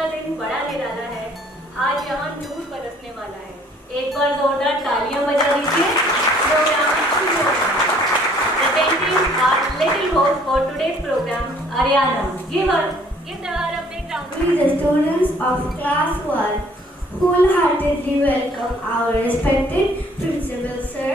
का दिन बड़ा निराला है। आज यहाँ नूर बरसने वाला है। एक बार जोरदार तालियां बजा दीजिए। प्रोग्राम शुरू हो गया है। Presenting our little host for today's program, Ariana. Give her a big round. We, the students of Class 1, wholeheartedly welcome our respected principal sir,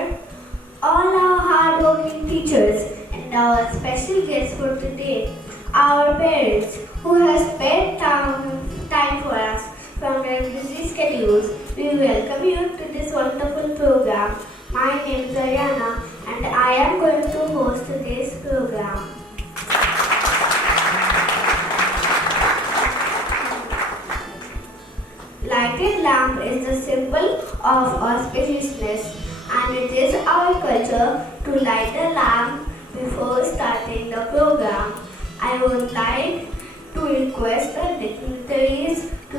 all our hardworking teachers, and our special guests for today, our parents who have spent time for us from their busy schedules. We welcome you to this wonderful program. My name is Ariana and I am going to host today's program. Lighted lamp is the symbol of auspiciousness, and it is our culture to light a lamp before starting the program. I would like to request the dignitaries to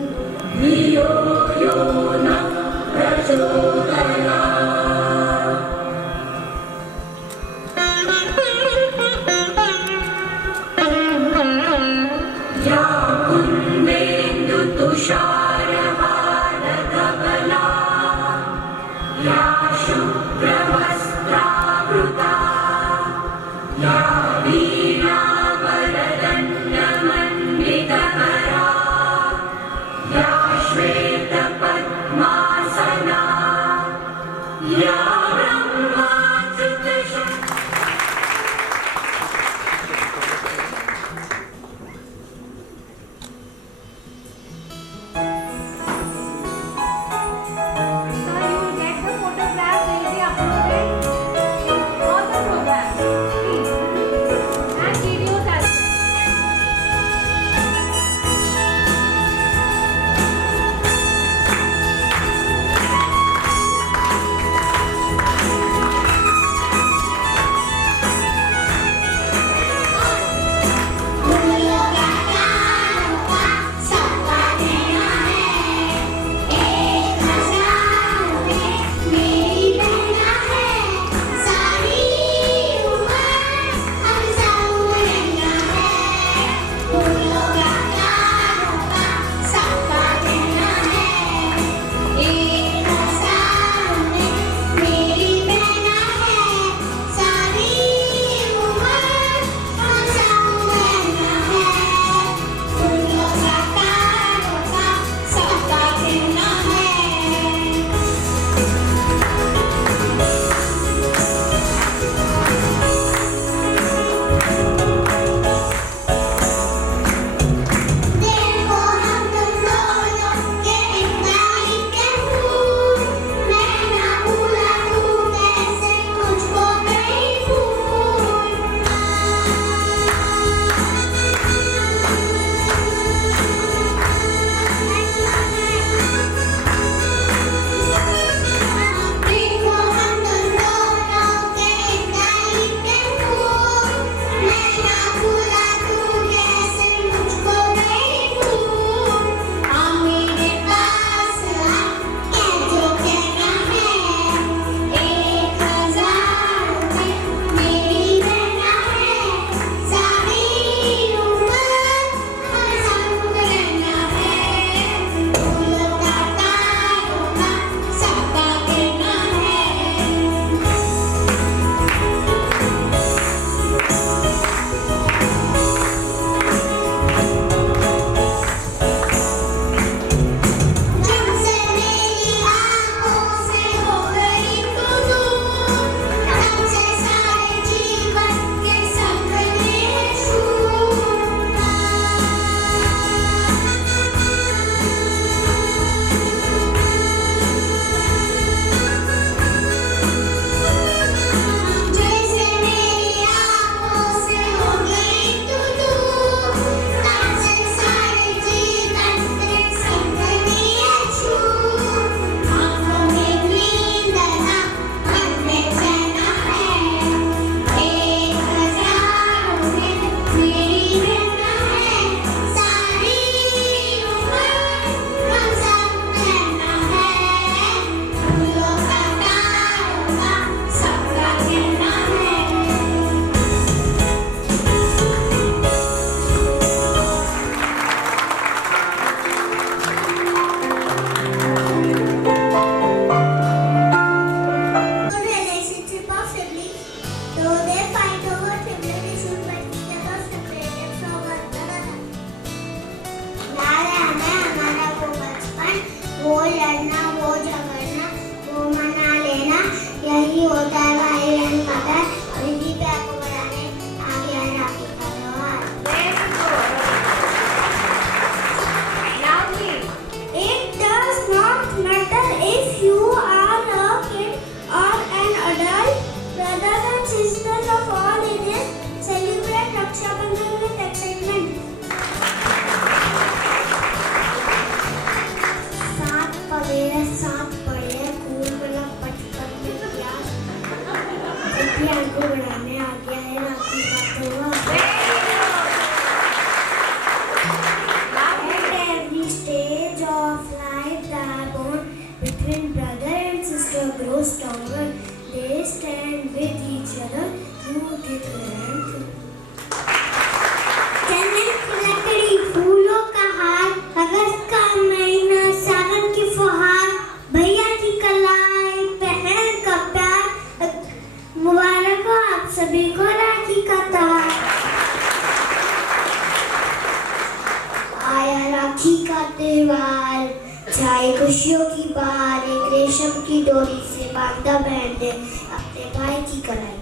राखी का त्योहार, चाहे खुशियों की बहार, एक रेशम की डोरी से बांधा बहन ने अपने भाई की कलाई।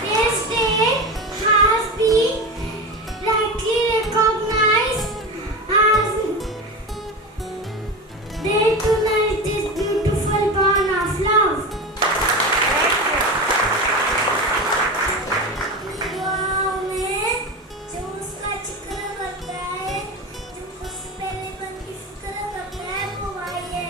This day has been rightly recognized as day to night this beautiful bond of love. दुआओं में जो उसका जिक्र करता है, जो उससे पहले मन की फिक्र करता है, वो भाई है।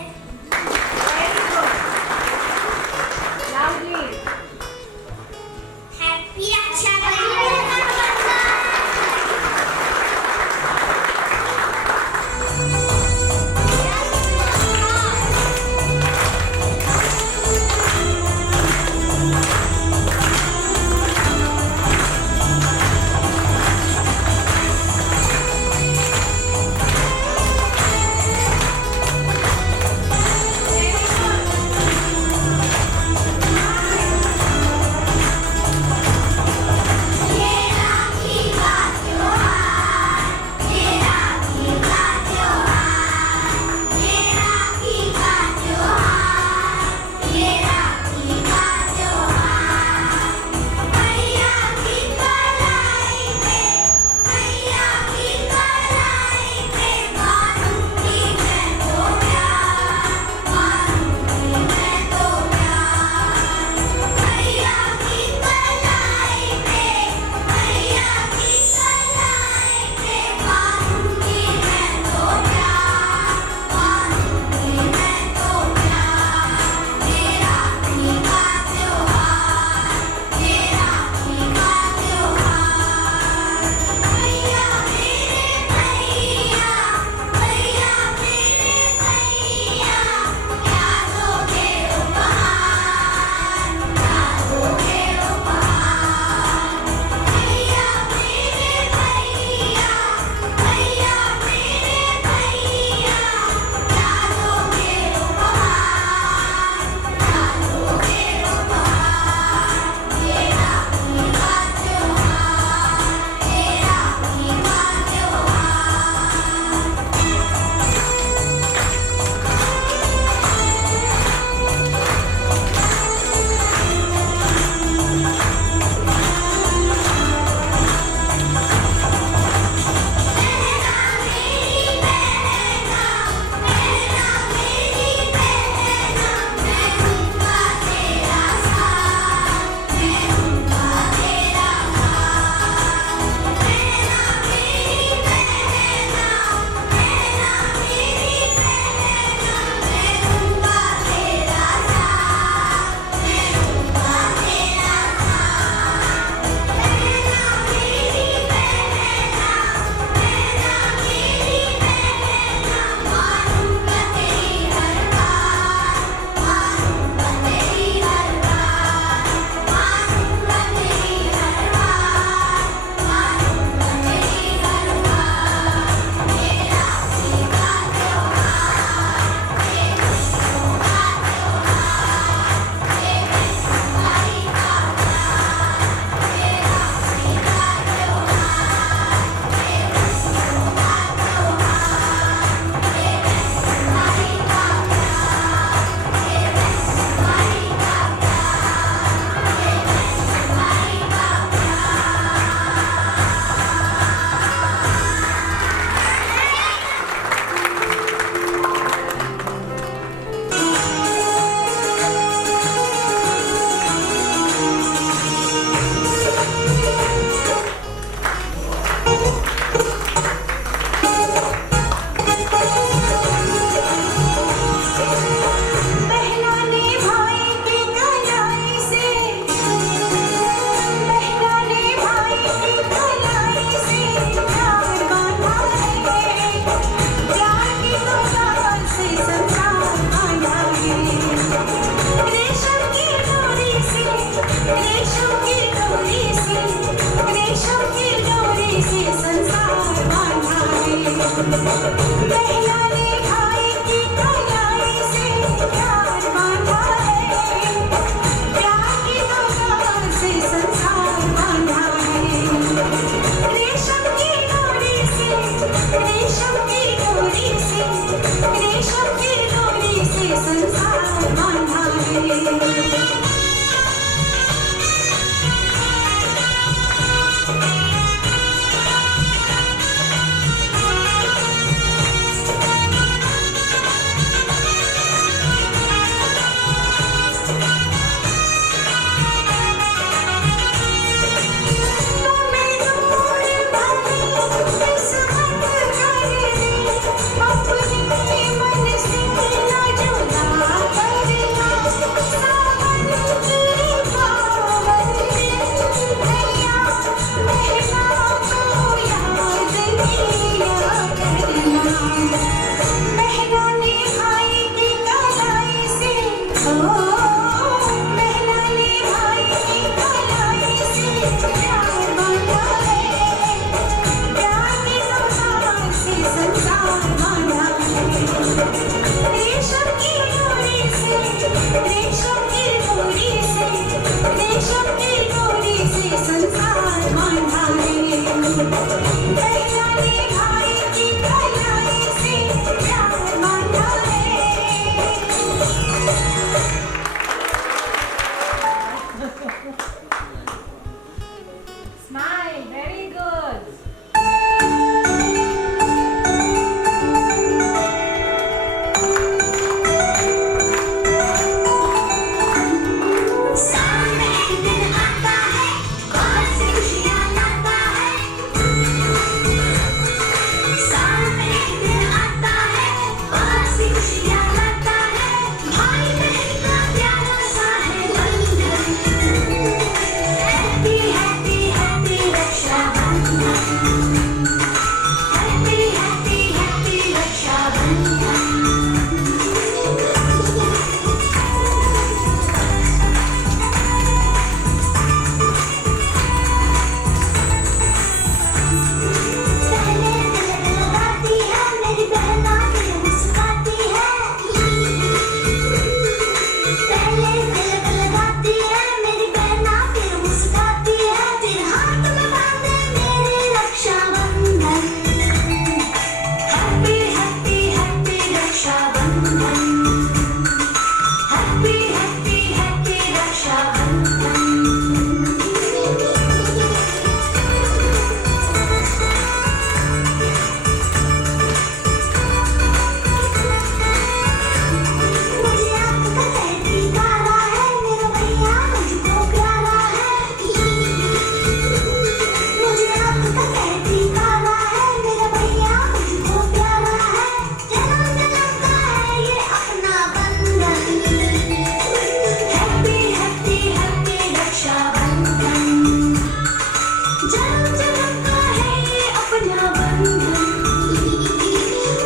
जन्म जन्म का है ये अपना बंधन।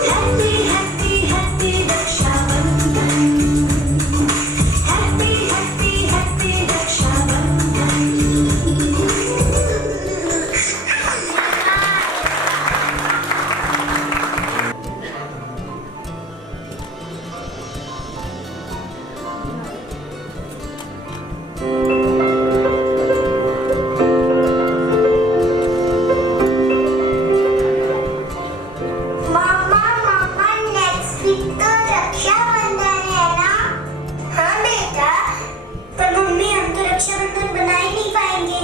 Happy happy happy Rakshabandhan. Happy happy happy Rakshabandhan. मामा मामा नेक्स्ट वीक तो रक्षाबंधन है ना? हाँ बेटा, पर मम्मी हम तो रक्षाबंधन बना ही नहीं पाएंगे।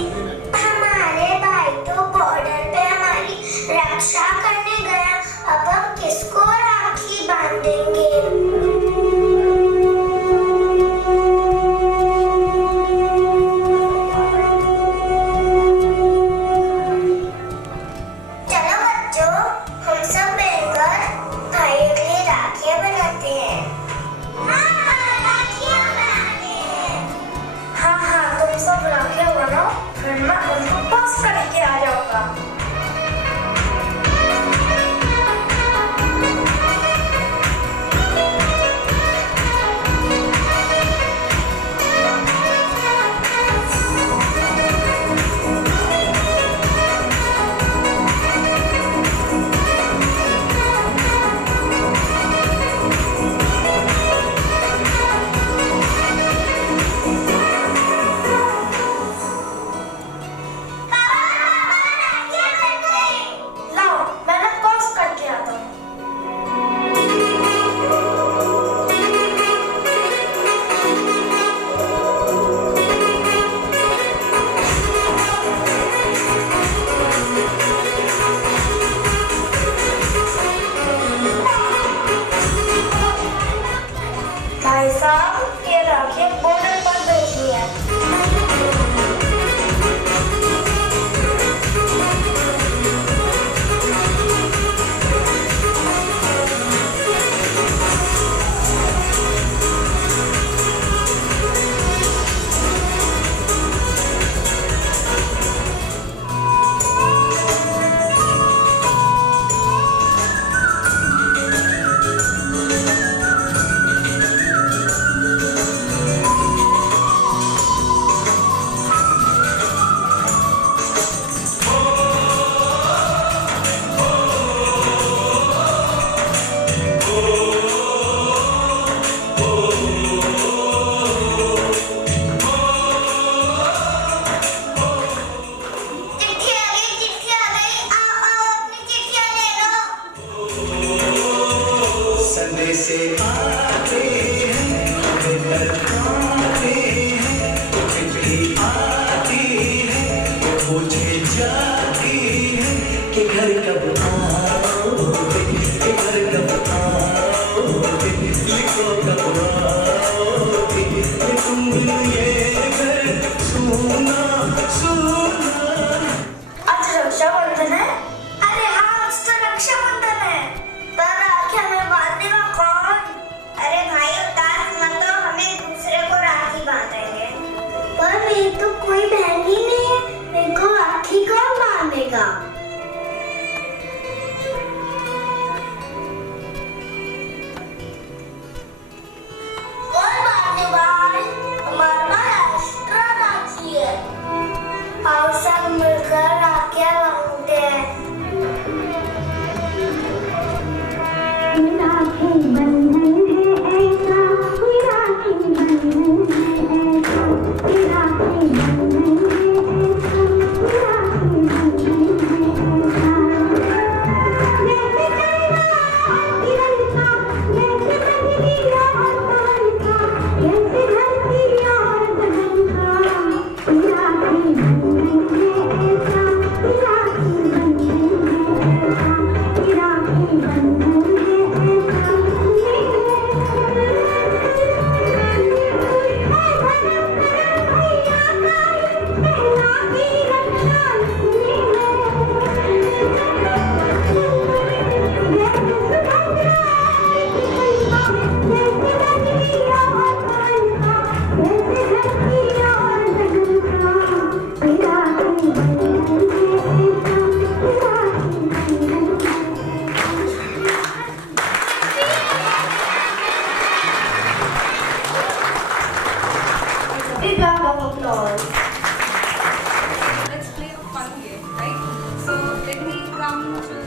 हमारे भाई तो बॉर्डर पे हमारी रक्षा करने गया, अब हम किसको राखी बांधेंगे? चलो बच्चों, हम सब मिलकर भाइयों के लिए राखियां बनाते हैं। हाँ, राखियां बनाते हैं। हाँ, तुम सब राखियां बनाओ, फिर मैं उनको पास करके आ जाऊंगा। लाओ, मैं ना पास करके आता हूँ। भाई साहब, ये राखी बॉर्डर पर भेजनी है। चिट्ठी आ गई, आओ अपनी चिट्ठियां ले लो। संदेश आते हैं, लेकर आते हैं, चिट्ठी आती है, पूछे जाती है कि घर कब आओगे, कि घर कब आओगे, लिखो कब आओगे, कि तुम बिन ये घर सुना सुना। आज रक्षाबंधन है? अरे हाँ, आज तो रक्षाबंधन है। पर राखी हमें बांधेगा कौन? अरे भाई उदास मत हो, हम एक दूसरे को राखी बांधेंगे। पर मेरी तो कोई बहन ही नहीं है, मेरे को राखी कौन बांधेगा? कौन बांधेगा? हमारा एक्स्ट्रा राखी है। आओ सब मिलकर राखियां बांधते हैं। राखी बंधन है ऐसा, राखी बंधन है ऐसा, राखी बंधन है ऐसा, राखी बंधन है come to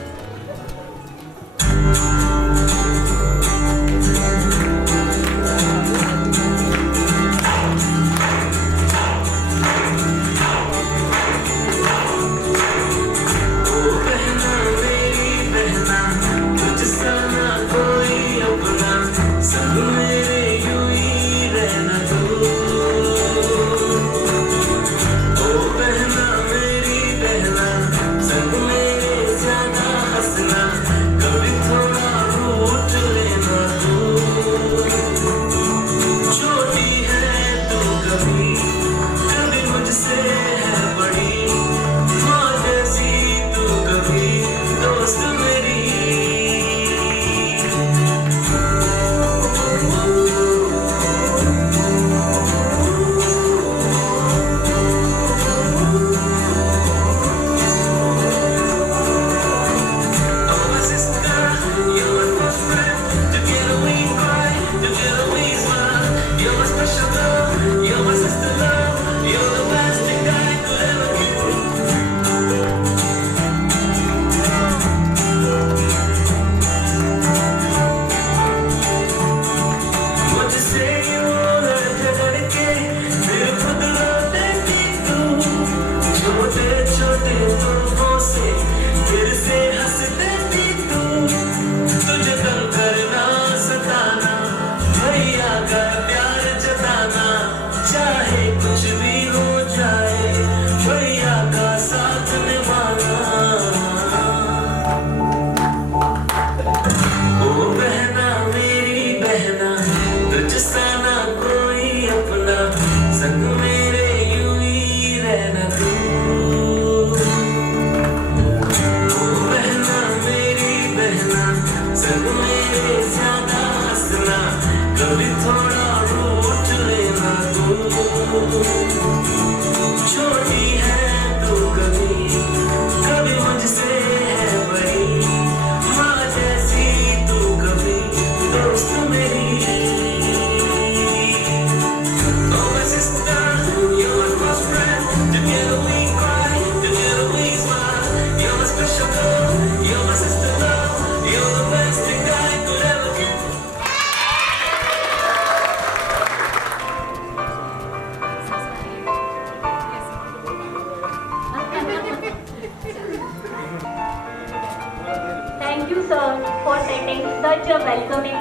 Thank you, sir, for setting such a welcoming.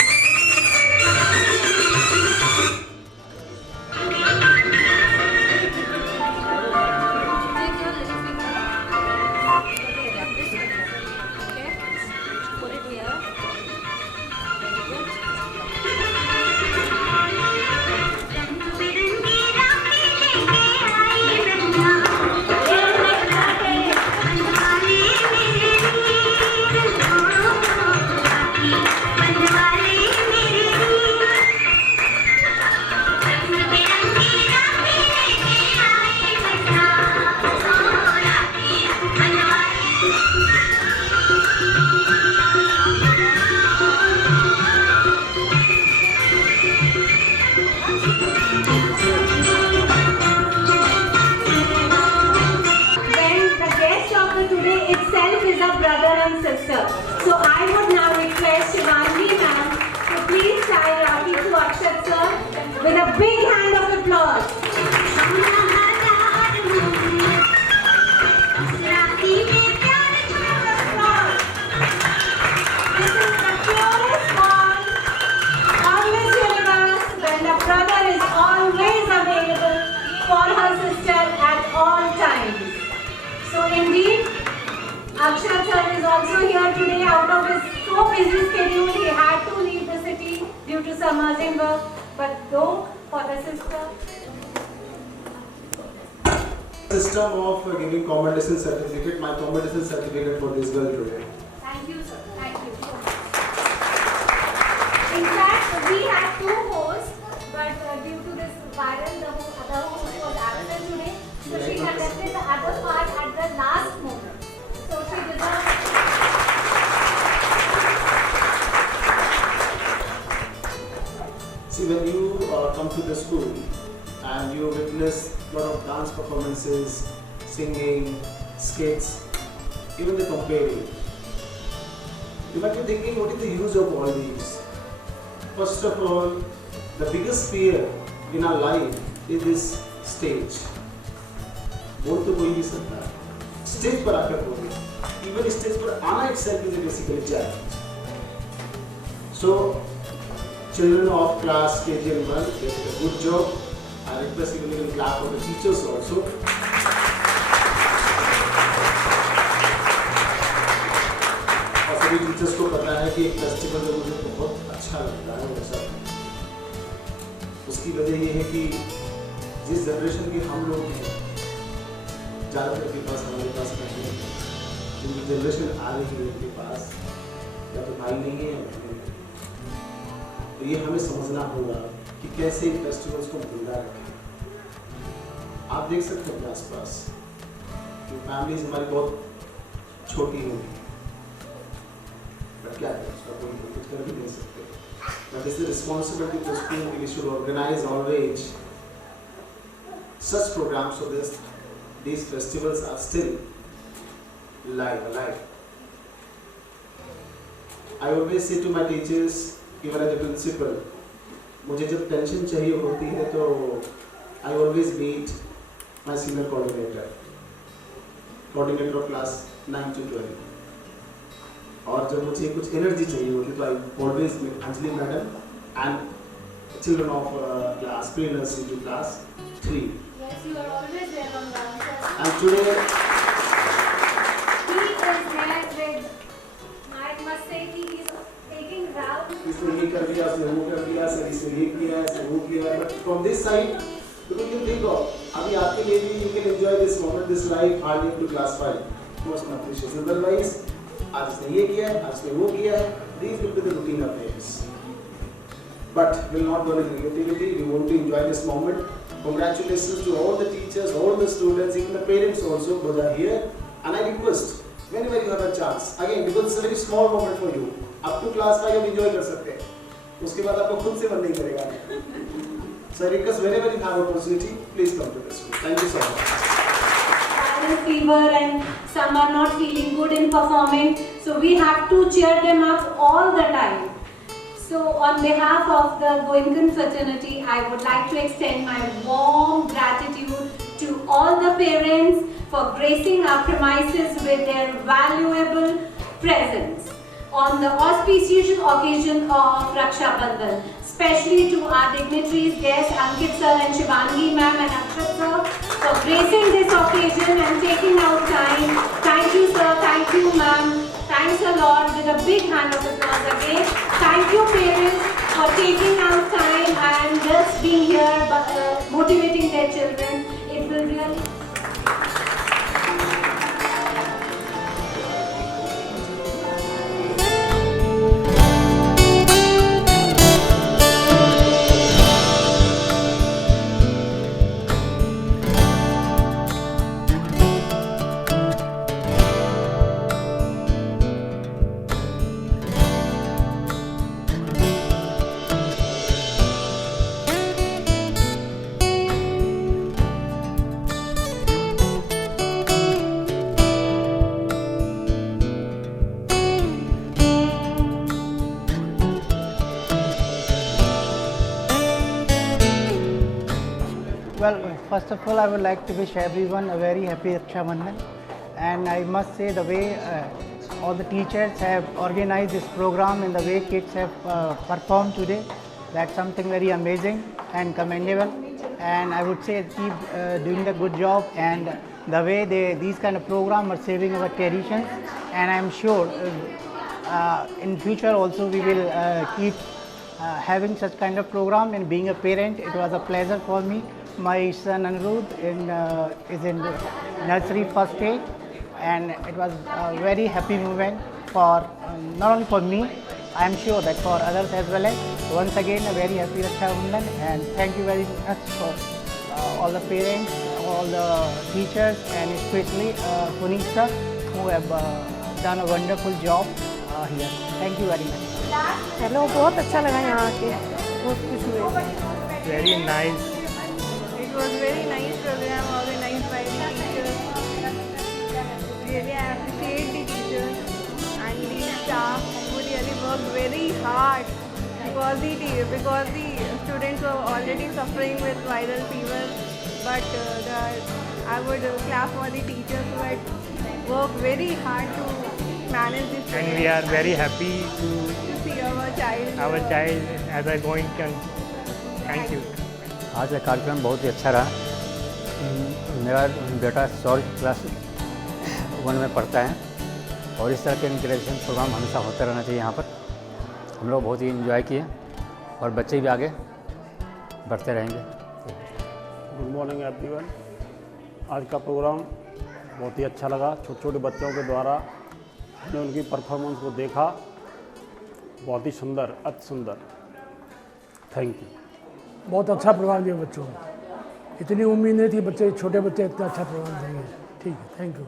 So I would now request Shivangi ma'am to please tie Rakhi to Akshat sir with a big hand of applause. This is the purest bond on this universe when the brother is always available for her sister at all times. So indeed, Akshat sir is also here today. Out of his so busy schedule, he had to leave the city due to some urgent work. But though for the sister, system of giving commendation certificate, my commendation certificate for this girl today. thank you, sir. Thank you. In fact, we had two hosts, but due to this viral, the other host was absent today. So she conducted the other part at the last moment. So she deserves. See, when you come to the school and you witness a lot of dance performances, singing, skits, even the comparing. You might be thinking, what is the use of all these? First of all, the biggest fear in our life is this stage. बोल तो कोई भी सकता है, stage पर आकर बोले, even stage पर आना itself is a basically challenge. So, children of class KG1 did a good job. I request you to clap for the teachers also. और सभी टीचर्स को पता है कि एक फेस्टिवल जो मुझे बहुत अच्छा लगता है वो सब, उसकी वजह ये है कि जिस जनरेशन के हम लोग हैं, ज़्यादातर के पास हमारे पास नहीं है, जिनकी जनरेशन आ रही है उनके पास या तो भाई नहीं है या बहन नहीं है। तो ये हमें समझना होगा कि कैसे इन फेस्टिवल्स को जिंदा रखें। आप देख सकते हैं आसपास कि फैमिलीज हमारी बहुत छोटी होगी, बट क्या है उसका कोई कुछ कर भी नहीं सकते। But it's the responsibility of the school we should organize always such programs so that these festivals are still alive. I always say to my teachers, even as a principal, मुझे जब टेंशन चाहिए होती है तो I always meet my senior coordinator of class 9 to 12. और जब मुझे कुछ एनर्जी चाहिए होती तो I always meet Anjali madam and children of class pre-nursery to class 3. Yes, you are always there on ground, sir. And today He is there with, I must say, he is taking rounds. इसने ये कर दिया, उसने वो कर दिया, sir इसने ये किया, इसने वो किया, but from this side, because you think of, अभी आपके लिए भी you can enjoy this moment, this life hardly to class 5, most appreciation. Otherwise, आज इसने ये किया है, आज इसने वो किया है, these will be the routine affairs. But we'll not go into negativity. We want to enjoy this moment. Congratulations to all the teachers, all the students, even the parents also who are here. And I request, whenever you have a chance, again because it's a very small moment for you. Up to class 5 आप enjoy कर सकते हैं. उसके बाद आपको खुद से मन नहीं करेगा. So I request whenever you have opportunity, please come to the school. Thank you so much. Viral fever and some are not feeling good in performing, so we have to cheer them up all the time. So on behalf of the Goenkan fraternity, I would like to extend my warm gratitude to all the parents for gracing our premises with their valuable presence on the auspicious occasion of Raksha Bandhan. Especially to our dignitaries, guests Ankit sir and Shivangi ma'am and Akshat sir for gracing this occasion and taking out time. Thank you sir, thank you ma'am, thanks a lot, with a big hand of applause again. Thank you parents for taking out time and just being here, motivating their children. It will really... Well, first of all, I would like to wish everyone a very happy Raksha Bandhan. And I must say the way all the teachers have organized this program and the way kids have performed today, that's something very amazing and commendable. And I would say keep doing the good job, and the way these kind of programs are saving our traditions. And I'm sure in future also we will keep having such kind of program. And being a parent, it was a pleasure for me. My son Anirudh is in nursery first day, and it was a very happy moment for not only for me, I am sure that for others as well. Once again, a very happy Raksha Bandhan, and thank you very much for all the parents, all the teachers, and especially Puneet sir, who have done a wonderful job here. Thank you very much. Hello, बहुत अच्छा लगा यहाँ आके, बहुत खुश हुए. Very nice. It was very nice program organized by the teachers. really I appreciate the teachers and the staff who really worked very hard because the students were already suffering with viral fever. But I would clap for the teachers who had worked very hard to manage this. And we are very happy to see our child as a going country. Thank you. आज का कार्यक्रम बहुत ही अच्छा रहा। मेरा बेटा सौर्य class 1 में पढ़ता है और इस तरह के इंटरेक्शन प्रोग्राम हमेशा होते रहना चाहिए यहाँ पर। हम लोग बहुत ही एंजॉय किए और बच्चे भी आगे बढ़ते रहेंगे। Good morning everyone. आज का प्रोग्राम बहुत ही अच्छा लगा। छोटे छोटे बच्चों के द्वारा हमने उनकी परफॉर्मेंस को देखा, बहुत ही सुंदर, अति सुंदर। Thank you. बहुत अच्छा प्रोग्राम दिया बच्चों को, इतनी उम्मीद नहीं थी बच्चे छोटे बच्चे इतना अच्छा प्रोग्राम देंगे। ठीक है, थैंक यू।